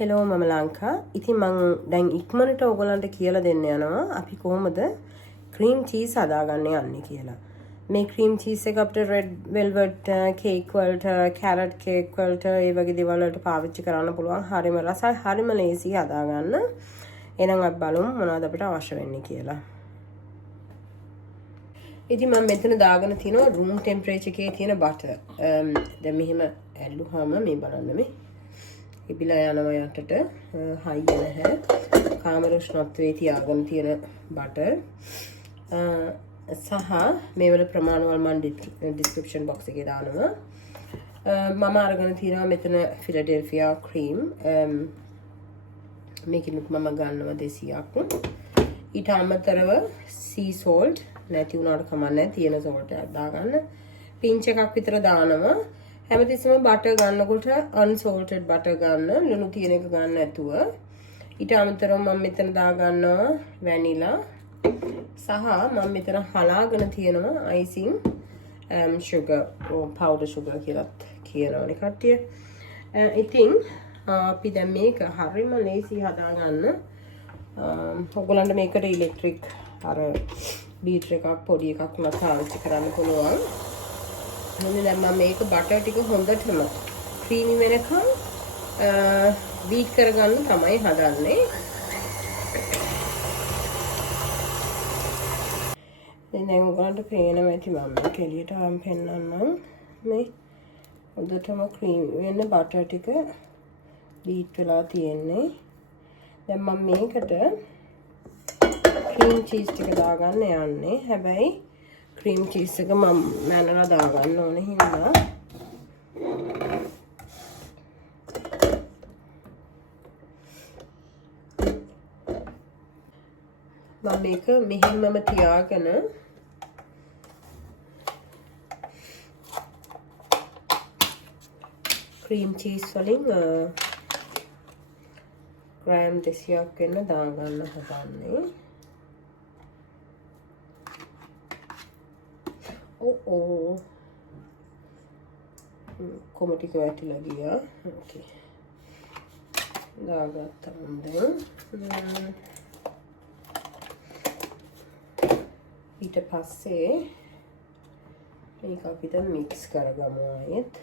Hello මම ලංකා. ඉතින් මම දැන් ඉක්මනට ඔයගලන්ට කියලා දෙන්න යනවා අපි කොහොමද ක්‍රීම් චීස් හදාගන්න යන්නේ කියලා. මේ ක්‍රීම් චීස් එක අපිට රෙඩ් වෙල්වෙට් කේක් වලට, කැරට් කේක් වලට ඒ වගේ දේවල් වලට පාවිච්චි කරන්න පුළුවන්. හරිම රසයි, හරිම ලේසි හදාගන්න. එහෙනම් අපි බලමු මොනවද අපිට අවශ්‍ය වෙන්නේ කියලා. ඉතින් මම මෙතන දාගෙන තිනවා room temperature එකේ තියෙන බටර්. දැන් මෙහෙම ඇල්ලුවාම මේ බලන්න මේ ඉබිලා යනවා යටට හයි නැහැ. කාමර උෂ්ණත්වයේ තියාගෙන තියෙන බටර්. සහ මේ වල ප්‍රමාණවල මම description box එකේ දානවා. මම අරගෙන තිනවා මෙතන ෆිලඩෙල්ෆියා ක්‍රීම්. මේකිනුත් මම ගන්නවා 200ක්. ඊට අමතරව sea salt නැති වුණාට කමන්නේ තියෙන salt එකක් දාගන්න. පින්ච් එකක් විතර දානවා. හැමතිස්සෙම බටර් ගන්නකොට unsalted butter ගන්න. ලුණු තියෙන එක ගන්න නැතුව. ඊට අමතරව මම මෙතන දා ගන්නවා vanilla සහ මම මෙතන හලාගෙන තියෙනවා icing sugar powder sugar කියලාත් කියනවනේ කට්ටිය. ඉතින් අපි දැන් මේක හරියම ලේසි හදාගන්න. ඔයගොල්ලන්ට මේකට ඉලෙක්ට්‍රික් අර බීටර් එකක් පොඩි එකක් උනත් පාවිච්චි කරන්න පුළුවන්. මෙන්න දැන් මම මේක බටර් ටික හොඳටම ක්‍රීමි වෙනකම් බීට් කරගන්න තමයි හදන්නේ. දැන් ඔයගොල්ලන්ට පේනවා ඇති මම මේක එළියට අරන් පෙන්නන්නම්. මේ හොඳටම ක්‍රීමි වෙන බටර් ටික බීට් වෙලා තියෙන්නේ. දැන් මම මේකට ක්‍රීම් චීස් ටික දාගන්න යන්නේ. හැබැයි ක්‍රීම් චීස් එක මම මැනලා දාගන්න ඕනේ හින්දා මම මේක මෙහෙමම තියාගෙන ක්‍රීම් චීස් වලින් ග්‍රෑම් 200ක් වෙන්න දාගන්න හදන්නේ. කොම ටික වැටිලා ගියා. ඕකේ. දාගත්තා දැන්. ඊට පස්සේ මේක අපිට මික්ස් කරගමු ආයෙත්.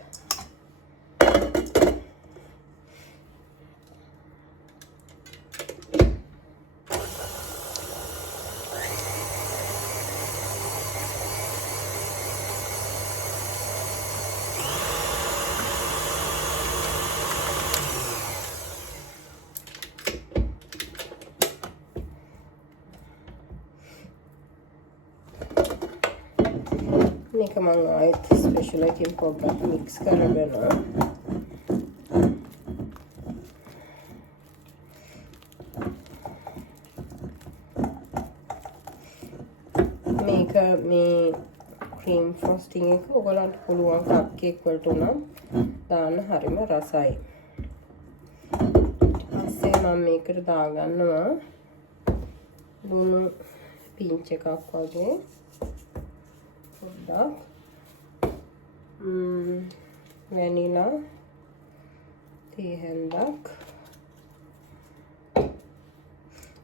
මේක මම ආයෙත් ස්පෙෂල් එකකින් පොඩ්ඩක් මික්ස් කරගෙන මේක මේ ක්‍රීම් ෆ්‍රොස්ටිං එක ඔයගලන්ට පුළුවන් කප් කේක් වලට උනම් දාන්න හරිම රසයි. ඊට පස්සේ මම මේකට දාගන්නවා ලුණු පින්ච් එකක් වගේ vanilla තේහෙන්දක්.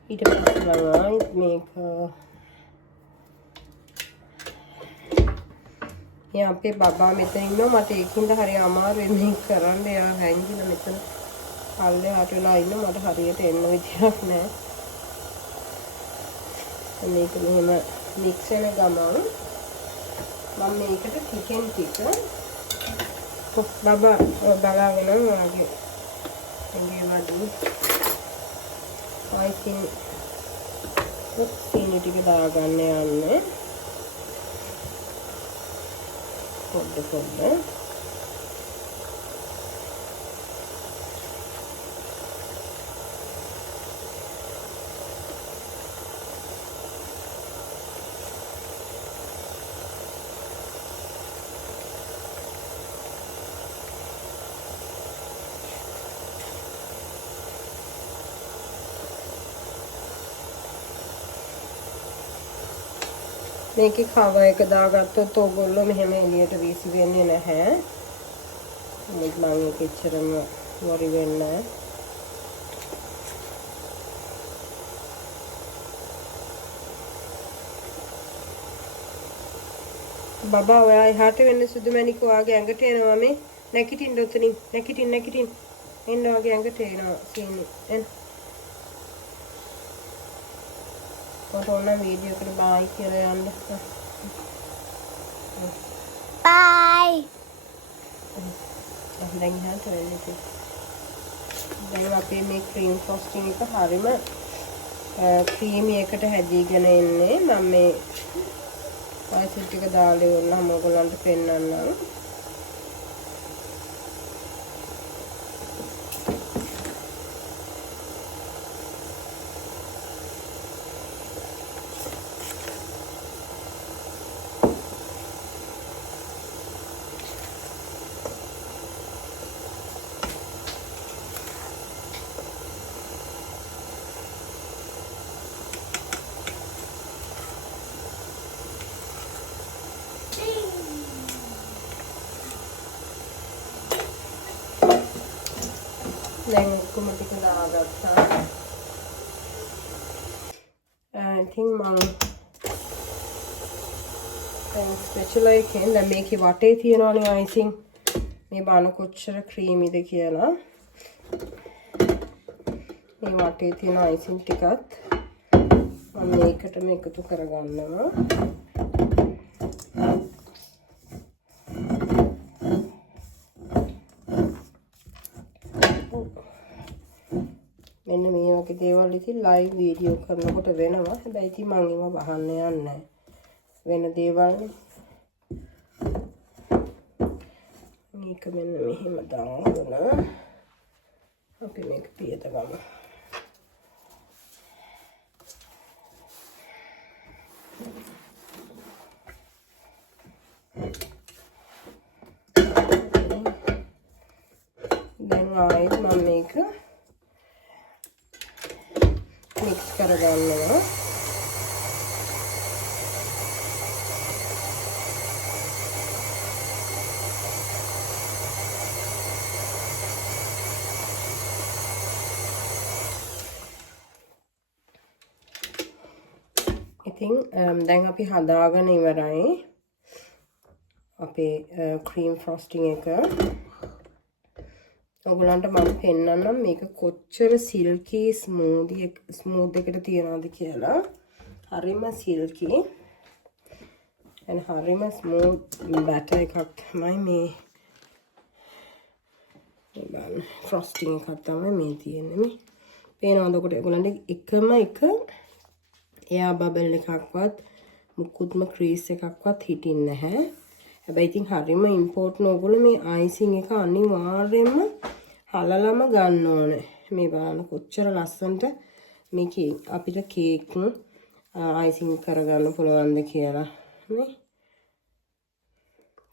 ඊට පස්සේ මේක අපේ බබා මෙතන ඉන්නවා. මට ඒකින්ද හරි අමාරුයි මේක කරන්න. එයා හැංගිලා මෙතන පල්ලෙහාට වෙලා ඉන්න. මට හරියට එන්න විදියක් නැහැ. මේක මෙහෙම මික්ස් වෙන ගමන් මම මේකට චිකන් ටික බබා බලාගෙන වගේ එංගේ වඩි ආයිකින් චීනි ටික දාගන්න යන්නේ පොඩ්ඩ මේකේ කවර් එක දාගත්තොත් ඕගොල්ලෝ මෙහෙම එළියට වීසි වෙන්නේ නැහැ. මම ඒක එච්චරම වරි වෙන්නේ නැහැ. බබා ඔයා එහාට වෙන්න සුදු මැණික ඔයාගේ ඇඟට එනවා මේ. නැගිටින්න උතනින්. නැගිටින්න. එන්න ඔයාගේ ඇඟට එනවා සීනි. එන්න. මට ඕන වීඩියෝ එකට බායි කියලා යන්න. Bye. දැන් ඉහළට වෙන්න ඉතින්. දැන් අපේ මේ ක්‍රීම් ෆ්‍රොස්ටිං එක හරිම ක්‍රීමි එකට හැදීගෙන එන්නේ. මම මේ ආයිසින් ටික දාලා ඉවරනම ඔයගොල්ලන්ට පෙන්නන්නම්. දැන් ඔක්කොම ටික දාගත්තා. ඉතින් මම දැන් ස්පැචුලා එකෙන් දැන් මේකේ වටේ තියෙනවනේ අයිසින්. මේ බාන කොච්චර ක්‍රීමිද කියලා. මේ වටේ තියෙන අයිසින් ටිකත් මම මේකටම එකතු කරගන්නවා. මෙන්න මේ වගේ දේවල් ඉතින් ලයිව් වීඩියෝ කරනකොට වෙනවා. හැබැයි ඉතින් මම ඒවා බහන්න යන්නේ නැහැ. වෙන දේවල් මේක මෙන්න මෙහෙම දාගෙන අපි මේක පියත ගමු. දැන් ආයෙත් මම මේක මික්ස් කරගන්නවා. ඉතින් දැන් අපි හදාගෙන ඉවරයි අපේ ක්‍රීම් ෆ්‍රොස්ටිං එක. ඔයගලන්ට මම පෙන්නන්නම් මේක කොච්චර සිල්කි ස්මූත් එකට තියනවද කියලා. හරිම සිල්කි and හරිම ස්මූත් බැටර් එකක් තමයි මේ ෆ්‍රොස්ටිං එකක් තමයි මේ තියෙන්නේ. මේ පේනවද ඔකට ඔයගලන්ට එකම එක එයා බබල් එකක්වත් මුකුත්ම ක්‍රීස් එකක්වත් හිටින්නේ නැහැ. හැබැයි ඉතින් හරිම ඉම්පෝර්ටන්ට් ඔයගොල්ලෝ මේ අයිසින් එක අනිවාර්යයෙන්ම හලලම ගන්න ඕනේ. මේ බලන්න කොච්චර ලස්සනට මේකේ අපිට කේක් අයිසින් කරගන්න පුළුවන්ද කියලා. නේ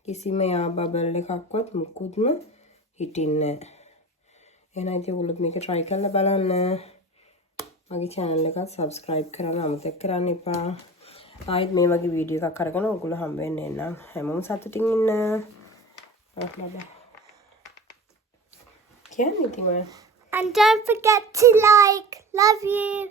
කිසිම යා බබල් එකක්වත් මුකුත්ම හිටින්නේ නැහැ. එහෙනම් ඉතින් ඔයගොල්ලෝ මේක try කරලා බලන්න. මගේ channel එක subscribe කරන්න අමතක කරන්න එපා. ආයෙත් මේ වගේ වීඩියෝ එකක් අරගෙන ඔයගොල්ලෝ හම්බ වෙන්න එන්නම්. හැමෝම සතුටින් ඉන්න. කියන්නේ ඉතින් ඔය. And don't forget to like. Love you.